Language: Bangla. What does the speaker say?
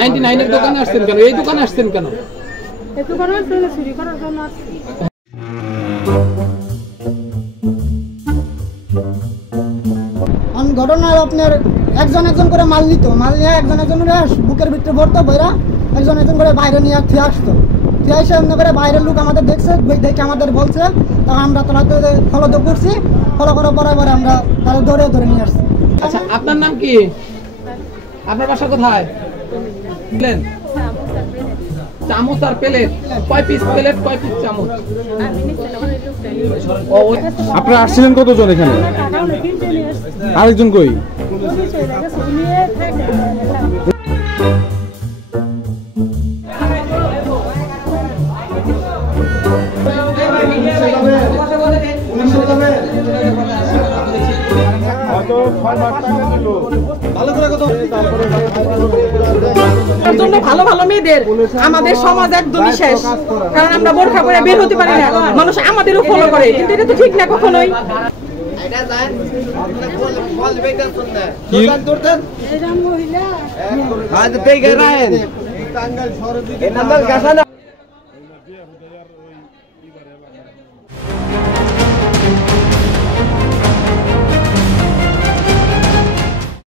99 এর দোকানে আসছেন কেন? এই দোকানে আসছেন কেন? এই দোকানে চুরি করার জন্য আসছি। ঘটনায় আপনার একজন করে মাল নিত, মাল নিয়ে একজন করে বুকের ভিতরে ভরতো, বইরা একজন করে বাইরে নিয়ে ফিরে আসতো। ফিরে এসে এমনি করে বাইরের লোক আমাদের দেখছে, দেখে আমাদের বলছে, তখন আমরা তোলাতে ফলো তো করছি, ফলো করার পরে আমরা তাদের ধরে নিয়ে আসছি। আচ্ছা, আপনার নাম কি? আপনার বাসা কোথায়? চামচ আর প্লেট, কয় পিস প্লেট, কয় পিস চামচ? আপনারা আসছিলেন কতজন এখানে? আরেকজন কই? ভালো ভালো মেয়েদের আমাদের সমাজ একদমই শেষ, কারণ আমরা বোরখা পরে বের হতে পারি না, মানুষ আমাদেরও ফলো করে, কিন্তু এটা তো ঠিক না কখনোই। মহিলা